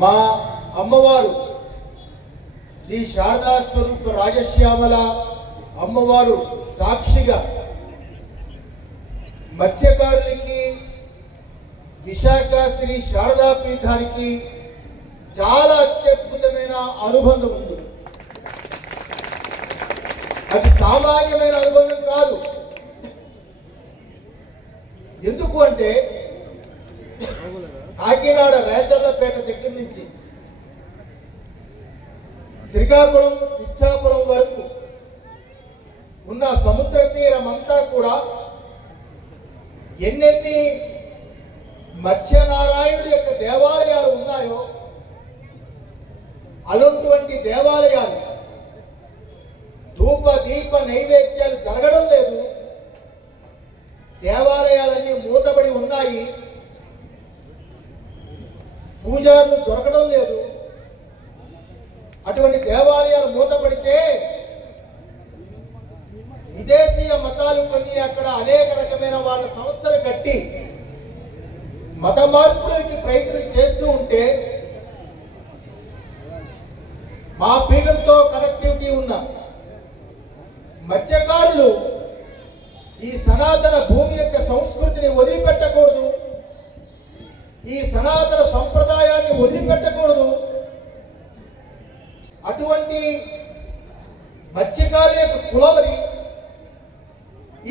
మా అమ్మవారు శ్రీ శారదా స్వరూప రాజశ్యామల అమ్మవారు సాక్షిగా మత్స్యకారులకి విశాఖ శ్రీ శారదా పీఠానికి చాలా అత్యద్భుతమైన అనుబంధం ఉంది. అది సామాన్యమైన అనుబంధం కాదు. ఎందుకు అంటే కాకినాడ రేచర్లపేట దగ్గర నుంచి శ్రీకాకుళం ఇచ్చాపురం వరకు ఉన్న సముద్ర తీరం అంతా కూడా ఎన్నెన్ని మత్స్యనారాయణుడి యొక్క దేవాలయాలు ఉన్నాయో అలాంటి దేవాలయాలు ధూప దీప నైవేద్యాలు జరగడం లేదు. దేవాలయాలన్నీ మూతబడి ఉన్నాయి. పూజారులు దొరకడం లేదు. అటువంటి దేవాలయాలు మూతపడితే విదేశీయ మతాలు కొన్ని అక్కడ అనేక రకమైన వాళ్ళ సంస్థలు కట్టి మత మార్పులకి ప్రయత్నం చేస్తూ ఉంటే మా పీఠంతో కనెక్టివిటీ ఉన్న మత్స్యకారులు ఈ సనాతన భూమి యొక్క సంస్కృతిని వదిలిపెట్టకూడదు, ఈ సనాతన సంప్రదాయాన్ని వదిలిపెట్టకూడదు. అటువంటి మత్స్యకారుల యొక్క కులవరి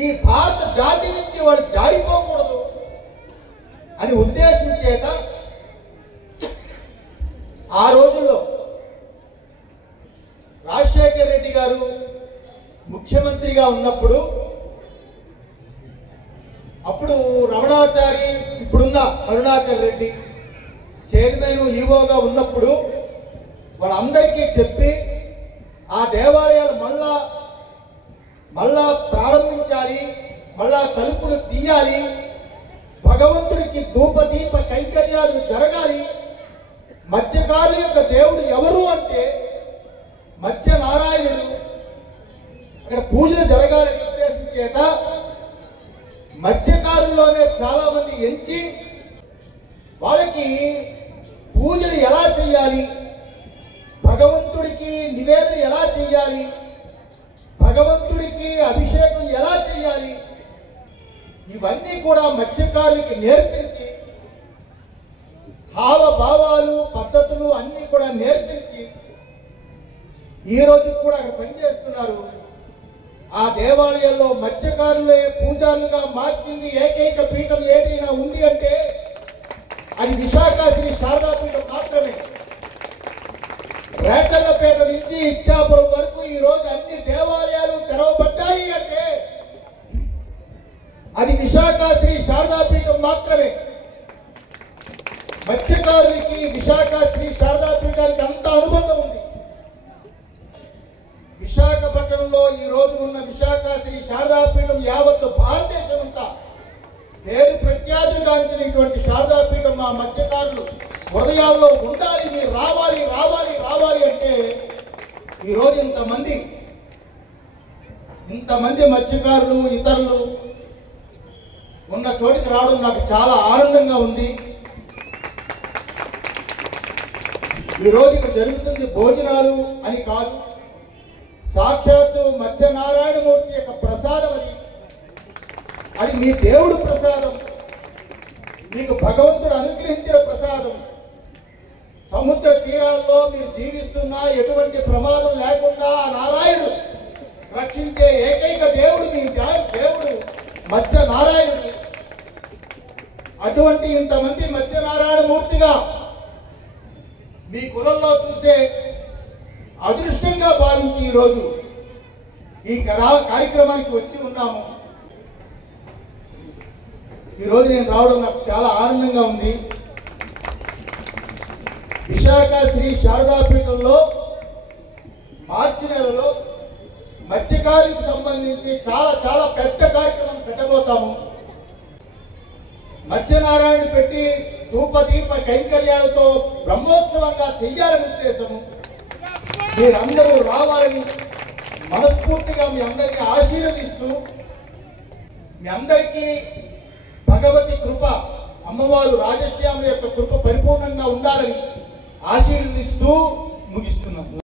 ఈ భారత జాతి నుంచి వాళ్ళు జారిపోకూడదు అని ఉద్దేశం చేత ఆ రోజుల్లో రాజశేఖర్ రెడ్డి గారు ముఖ్యమంత్రిగా ఉన్నప్పుడు అప్పుడు రమణాచారి ఇప్పుడున్న కరుణాకర్ రెడ్డి చైర్మన్ ఈవోగా ఉన్నప్పుడు వాళ్ళందరికీ చెప్పి ఆ దేవాలయాలు మళ్ళా ప్రారంభించాలి, మళ్ళా తలుపులు తీయాలి, భగవంతుడికి ధూపదీప కైంకర్యాలు జరగాలి. మత్స్యకారుల యొక్క దేవుడు ఎవరు అంటే మత్స్యనారాయణుడు. అక్కడ పూజలు జరగాలని ఉద్దేశం చేత మత్స్యకారుల్లోనే చాలా మంది ఎంచి వాళ్ళకి పూజలు ఎలా చేయాలి, భగవంతుడికి నివేదన ఎలా చేయాలి, భగవంతుడికి అభిషేకం ఎలా చేయాలి, ఇవన్నీ కూడా మత్స్యకారులకి నేర్పించి హావభావాలు పద్ధతులు అన్నీ కూడా నేర్పించి ఈ రోజు కూడా అక్కడ పనిచేస్తున్నారు. ఆ దేవాలయాల్లో మత్స్యకారులే పూజారులుగా మార్చింది ఏకైక పీఠం ఏదైనా ఉంది అంటే అది విశాఖ శ్రీ శారదా పీఠం మాత్రమే. రేచర్లపేట నుంచి ఇచ్చాపురం వరకు ఈ రోజు అన్ని దేవాలయాలు తెరవబడ్డాయి అంటే అది విశాఖ శ్రీ శారదా పీఠం మాత్రమే. మత్స్యకారులకి విశాఖ శ్రీ శారదా పీఠానికి అంత అనుబంధం ఉంది. విశాఖపట్నంలో ఈ రోజు ఉన్న విశాఖ శ్రీ శారదా పీఠం యావత్తు భారతదేశం అంతా పేరు ప్రఖ్యాతుగాంచినటువంటి శారదా పీఠం మా మత్స్యకారులు హృదయాల్లో ఉండాలి. మీరు రావాలి రావాలి రావాలి అంటే ఈరోజు ఇంతమంది మత్స్యకారులు ఇతరులు ఉన్న చోటికి రావడం నాకు చాలా ఆనందంగా ఉంది. ఈరోజు ఇక్కడ జరుగుతుంది భోజనాలు అని కాదు, సాక్షాత్తు మత్స్యనారాయణమూర్తి యొక్క ప్రసాదం అది మీ దేవుడు ప్రసాదం, మీకు భగవంతుడు అనుగ్రహించిన ప్రసాదం. సముద్ర తీరాల్లో మీరు జీవిస్తున్నా ఎటువంటి ప్రమాదం లేకుండా ఆ నారాయణుడు రక్షించే ఏకైక దేవుడు మీ దేవుడు మత్స్యనారాయణుడు. అటువంటి ఇంతమంది మత్స్యనారాయణమూర్తిగా మీ కులంలో చూసే అదృష్టంగా భావించి ఈరోజు ఈ కార్యక్రమానికి వచ్చి ఉన్నాము. ఈరోజు నేను రావడం నాకు చాలా ఆనందంగా ఉంది. విశాఖ శ్రీ శారదా పీఠంలో మార్చి నెలలో మత్స్యకారులకు సంబంధించి చాలా చాలా పెద్ద కార్యక్రమం పెట్టబోతాము. మత్స్యనారాయణ పెట్టి ధూపదీప కైంకర్యాలతో బ్రహ్మోత్సవంగా చెయ్యాలని ఉద్దేశము. మీరందరూ రావాలని మనస్ఫూర్తిగా మీ అందరికీ ఆశీర్వదిస్తూ మీ అందరికీ భగవతి కృప అమ్మవారు రాజశ్యామ యొక్క కృప పరిపూర్ణంగా ఉండాలని ఆశీర్వదిస్తూ ముగిస్తున్నాను.